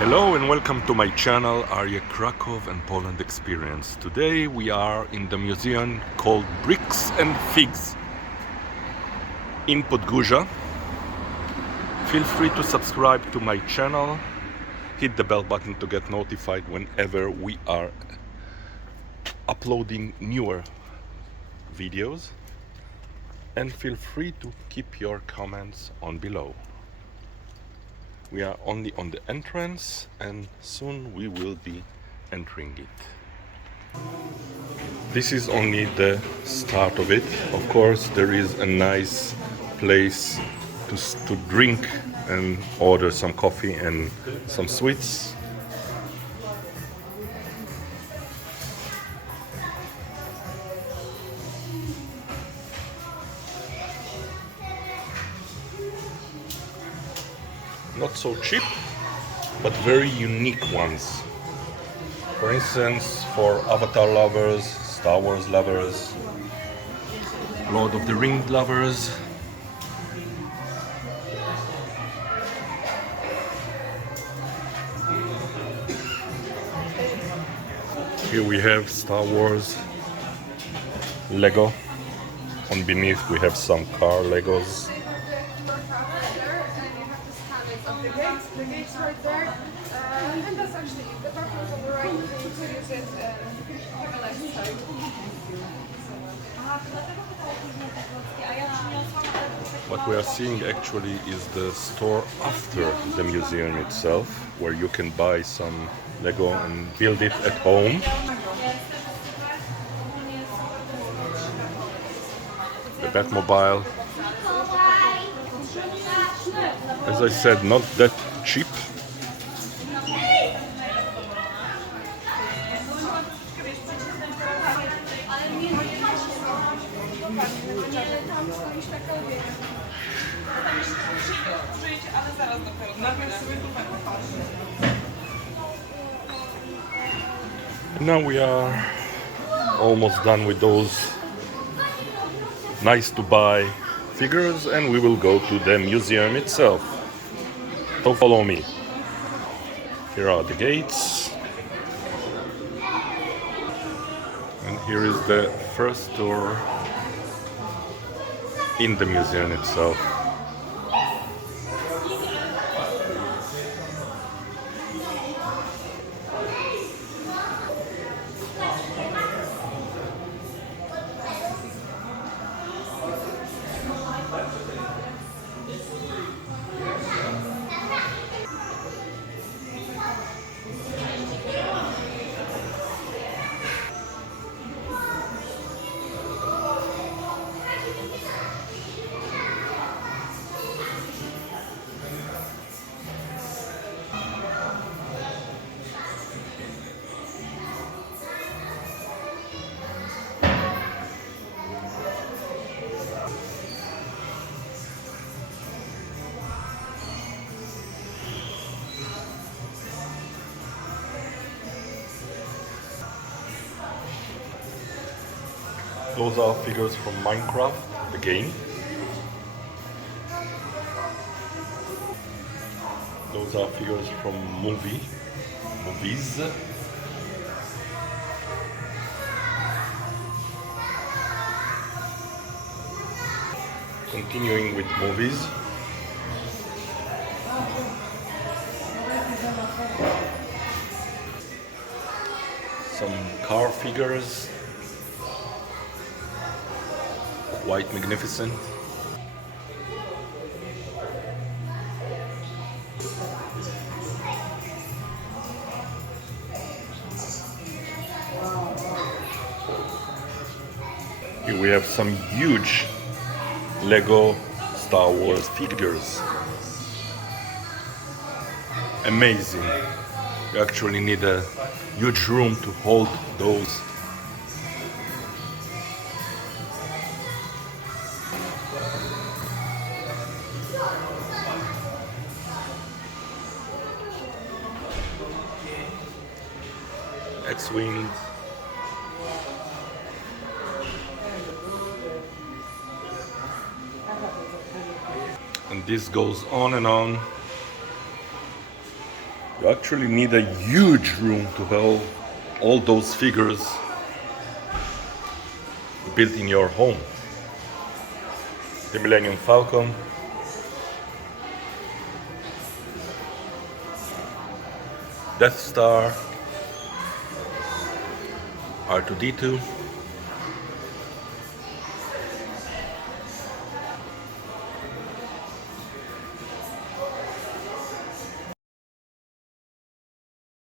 Hello and welcome to my channel Arya Krakow and Poland Experience. Today we are in the museum called Bricks and Figs in Podgórze. Feel free to subscribe to my channel, hit the bell button to get notified whenever we are uploading newer videos, and feel free to keep your comments on below. We are only on the entrance and soon we will be entering it. This is only the start of it. Of course, there is a nice place to drink and order some coffee and some sweets. Not so cheap, but very unique ones. For instance, for Avatar lovers, Star Wars lovers, Lord of the Rings lovers. Here we have Star Wars Lego. On beneath we have some car Legos. The gate's right there, and that's actually the bathroom's on the right. You can use it on the left side. What we are seeing actually is the store after the museum itself, where you can buy some Lego and build it at home. The Batmobile. As I said, not that cheap. Now we are almost done with those nice to buy figures and we will go to the museum itself. So follow me. Here are the gates. And here is the first tour in the museum itself. Those are figures from Minecraft, the game. Those are figures from movies. Continuing with movies. Some car figures. Quite magnificent. Here we have some huge Lego Star Wars figures. Amazing. You actually need a huge room to hold those. X-Wing. And this goes on and on. You actually need a huge room to hold all those figures built in your home. The Millennium Falcon, Death Star, R2-D2,